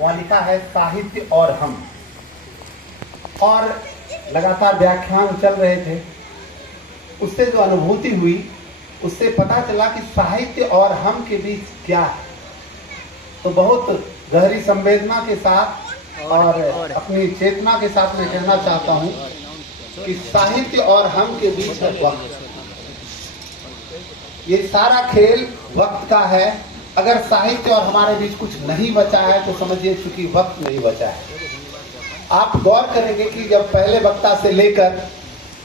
वहाँ लिखा है साहित्य और हम। और लगातार व्याख्यान चल रहे थे, उससे जो अनुभूति हुई उससे पता चला कि साहित्य और हम के बीच क्या है। तो बहुत गहरी संवेदना के साथ और अपनी चेतना के साथ मैं कहना चाहता हूँ कि साहित्य और हम के बीच है वक्त। ये सारा खेल वक्त का है। अगर साहित्य और हमारे बीच कुछ नहीं बचा है तो समझिए चूंकि वक्त नहीं बचा है। आप गौर करेंगे कि जब पहले वक्ता से लेकर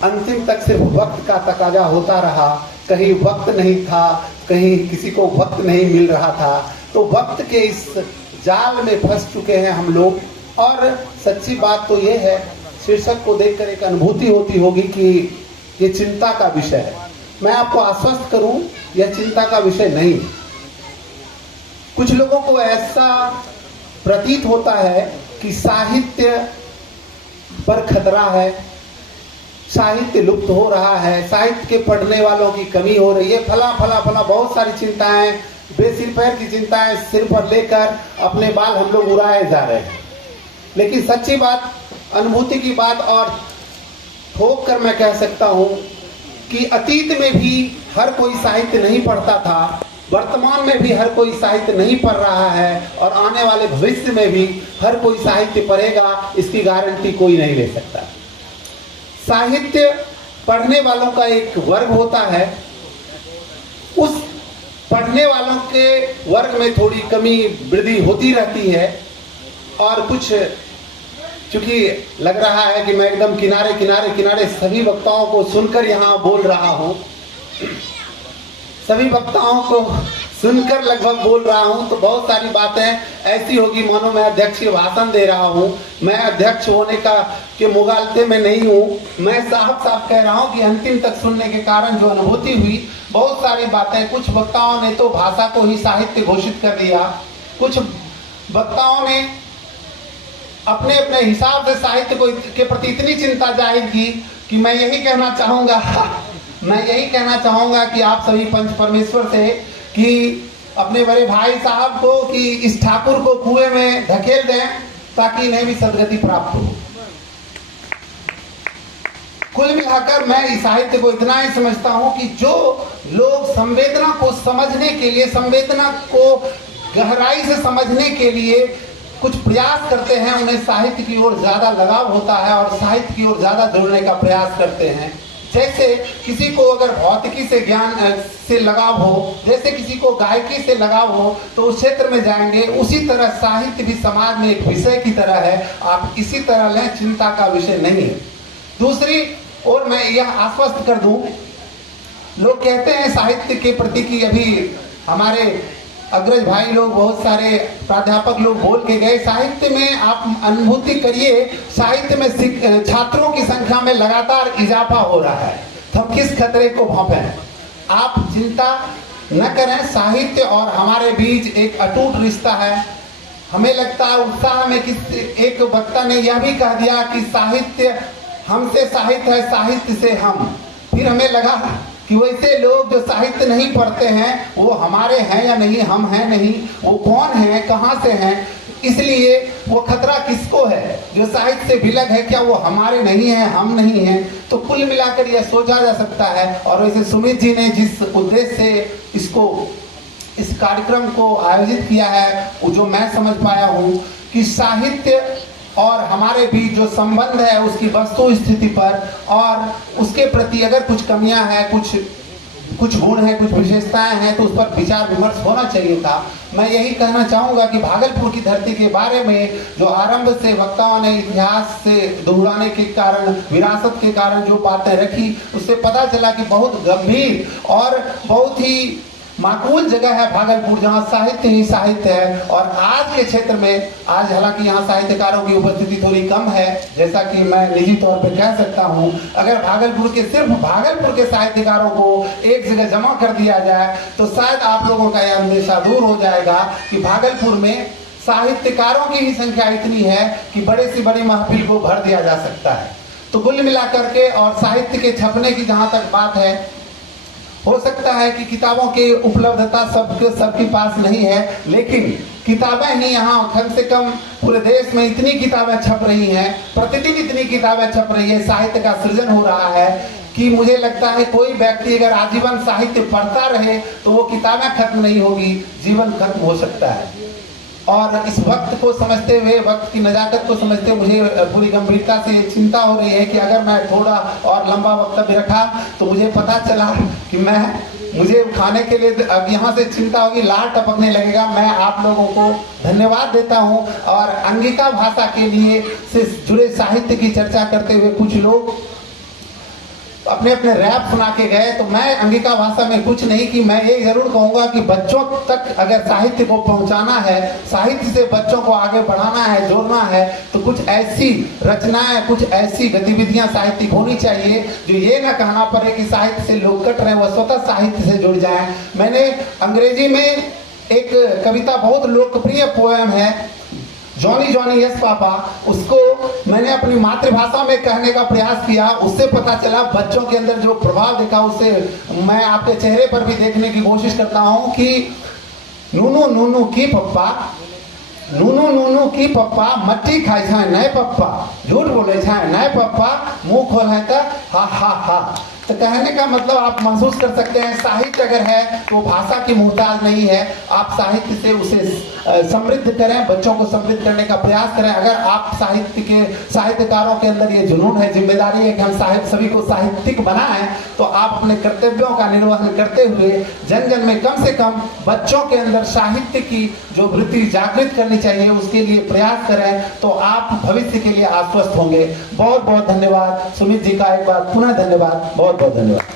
अंतिम तक सिर्फ वक्त का तकाजा होता रहा, कहीं वक्त नहीं था, कहीं किसी को वक्त नहीं मिल रहा था, तो वक्त के इस जाल में फंस चुके हैं हम लोग। और सच्ची बात तो ये है, शीर्षक को देखकर एक अनुभूति होती होगी कि ये चिंता का विषय है। मैं आपको आश्वस्त करूं, यह चिंता का विषय नहीं। कुछ लोगों को ऐसा प्रतीत होता है कि साहित्य पर खतरा है, साहित्य लुप्त हो रहा है, साहित्य के पढ़ने वालों की कमी हो रही है, फला फला फला बहुत सारी चिंताएं, बेसिर पैर की चिंताएं सिर पर लेकर अपने बाल हम लोग उड़ाए जा रहे हैं। लेकिन सच्ची बात, अनुभूति की बात और ठोक कर मैं कह सकता हूं कि अतीत में भी हर कोई साहित्य नहीं पढ़ता था, वर्तमान में भी हर कोई साहित्य नहीं पढ़ रहा है, और आने वाले भविष्य में भी हर कोई साहित्य पढ़ेगा, इसकी गारंटी कोई नहीं ले सकता। साहित्य पढ़ने वालों का एक वर्ग होता है, उस पढ़ने वालों के वर्ग में थोड़ी कमी वृद्धि होती रहती है। और कुछ चूंकि लग रहा है कि मैं एकदम किनारे किनारे किनारे सभी वक्ताओं को सुनकर यहाँ बोल रहा हूँ, सभी वक्ताओं को सुनकर लगभग बोल रहा हूं, तो बहुत सारी बातें ऐसी होगी मानो मैं अध्यक्ष के भाषण दे रहा हूं। मैं अध्यक्ष होने का के मुगालते में नहीं हूं। मैं साफ साफ कह रहा हूं कि अंतिम तक सुनने के कारण जो अनुभूति हुई, बहुत सारी बातें, कुछ वक्ताओं ने तो भाषा को ही साहित्य घोषित कर दिया, कुछ वक्ताओं ने अपने अपने हिसाब से साहित्य को के प्रति इतनी चिंता जाहिर की कि मैं यही कहना चाहूंगा कि आप सभी पंच परमेश्वर से कि अपने बड़े भाई साहब को कि इस ठाकुर को कुएं में धकेल दें ताकि इन्हें भी सदगति प्राप्त हो। कुल मिलाकर मैं इस साहित्य को इतना ही समझता हूं कि जो लोग संवेदना को समझने के लिए, संवेदना को गहराई से समझने के लिए कुछ प्रयास करते हैं, उन्हें साहित्य की ओर ज्यादा लगाव होता है और साहित्य की ओर ज्यादा जुड़ने का प्रयास करते हैं। जैसे किसी को अगर भौतिकी से ज्ञान से लगाव हो, जैसे किसी को गायकी से लगाव हो तो उस क्षेत्र में जाएंगे, उसी तरह साहित्य भी समाज में एक विषय की तरह है। आप इसी तरह लें, चिंता का विषय नहीं है। दूसरी ओर मैं यह आश्वस्त कर दूं, लोग कहते हैं साहित्य के प्रति की, अभी हमारे अग्रज भाई लोग, बहुत सारे प्राध्यापक लोग बोल के गए, साहित्य में आप अनुभूति करिए, साहित्य में छात्रों की संख्या में लगातार इजाफा हो रहा है, तो हम किस खतरे को भांपें। आप चिंता न करें, साहित्य और हमारे बीच एक अटूट रिश्ता है। हमें लगता है उत्साह में एक वक्ता ने यह भी कह दिया कि साहित्य हमसे साहित्य है, साहित्य से हम। फिर हमें लगा कि वैसे लोग जो साहित्य नहीं पढ़ते हैं वो हमारे हैं या नहीं, हम हैं नहीं, वो कौन है, कहाँ से हैं। इसलिए वो खतरा किसको है जो साहित्य से विलग है, क्या वो हमारे नहीं है, हम नहीं हैं। तो कुल मिलाकर यह सोचा जा सकता है। और वैसे सुमित जी ने जिस उद्देश्य से इस कार्यक्रम को आयोजित किया है, वो जो मैं समझ पाया हूँ कि साहित्य और हमारे बीच जो संबंध है उसकी वस्तु स्थिति पर और उसके प्रति अगर कुछ कमियां हैं, कुछ गुण हैं, कुछ विशेषताएं हैं, तो उस पर विचार विमर्श होना चाहिए था। मैं यही कहना चाहूंगा कि भागलपुर की धरती के बारे में जो आरंभ से वक्ताओं ने इतिहास से दोहराने के कारण, विरासत के कारण जो बातें रखी, उससे पता चला कि बहुत गंभीर और बहुत ही माकूल जगह है भागलपुर, जहाँ साहित्य ही साहित्य है। और आज के क्षेत्र में, आज हालांकि यहाँ साहित्यकारों की उपस्थिति थोड़ी कम है, जैसा कि मैं निजी तौर पे कह सकता हूँ, अगर सिर्फ भागलपुर के साहित्यकारों को एक जगह जमा कर दिया जाए तो शायद आप लोगों का यह अंदेशा दूर हो जाएगा कि भागलपुर में साहित्यकारों की ही संख्या इतनी है कि बड़े से बड़ी महफिल को भर दिया जा सकता है। तो कुल मिलाकर के, और साहित्य के छपने की जहाँ तक बात है, हो सकता है कि किताबों की उपलब्धता सबके पास नहीं है, लेकिन किताबें ही यहाँ कम से कम पूरे देश में इतनी किताबें छप रही हैं, प्रतिदिन इतनी किताबें छप रही है, साहित्य का सृजन हो रहा है कि मुझे लगता है कोई व्यक्ति अगर आजीवन साहित्य पढ़ता रहे तो वो किताबें खत्म नहीं होगी, जीवन खत्म हो सकता है। और इस वक्त को समझते हुए, वक्त की नज़ाकत को समझते हुए मुझे पूरी गंभीरता से चिंता हो रही है कि अगर मैं थोड़ा और लंबा वक्तव्य रखा तो मुझे पता चला कि मुझे उठाने के लिए अब यहाँ से चिंता होगी, लार टपकने लगेगा। मैं आप लोगों को धन्यवाद देता हूँ। और अंगिका भाषा के लिए से जुड़े साहित्य की चर्चा करते हुए कुछ लोग अपने अपने रैप सुना के गए, तो मैं अंगिका भाषा में कुछ नहीं कि मैं ये जरूर कहूँगा कि बच्चों तक अगर साहित्य को पहुँचाना है, साहित्य से बच्चों को आगे बढ़ाना है, जोड़ना है, तो कुछ ऐसी रचनाएं, कुछ ऐसी गतिविधियां साहित्यिक होनी चाहिए जो ये ना कहना पड़े कि साहित्य से लोग कट रहे हैं, वह स्वतः साहित्य से जुड़ जाएं। मैंने अंग्रेजी में एक कविता, बहुत लोकप्रिय पोएम है जॉनी जॉनी यस पापा, उसको मैंने अपनी मातृभाषा में कहने का प्रयास किया। उससे पता चला बच्चों के अंदर जो प्रभाव दिखा, उससे मैं आपके चेहरे पर भी देखने की कोशिश करता हूँ कि नूनू नूनू की पप्पा, नूनू नूनू की पप्पा, मट्टी खाई छाए नए पप्पा, झूठ बोले छाए नए पप्पा, मुंह खोल तो हा हा हा। तो कहने का मतलब आप महसूस कर सकते हैं, साहित्य अगर है तो भाषा की मोहताज नहीं है। आप साहित्य से उसे समृद्ध करें, बच्चों को समृद्ध करने का प्रयास करें। अगर आप साहित्यकारों के अंदर ये जुनून है, जिम्मेदारी है कि हम सभी को साहित्यिक बनाएं, तो आप अपने कर्तव्यों का निर्वहन करते हुए जन जन में कम से कम बच्चों के अंदर साहित्य की जो वृत्ति जागृत करनी चाहिए उसके लिए प्रयास करें, तो आप भविष्य के लिए आश्वस्त होंगे। बहुत बहुत धन्यवाद। सुमित जी का एक बार पुनः धन्यवाद, बहुत बहुत धन्यवाद।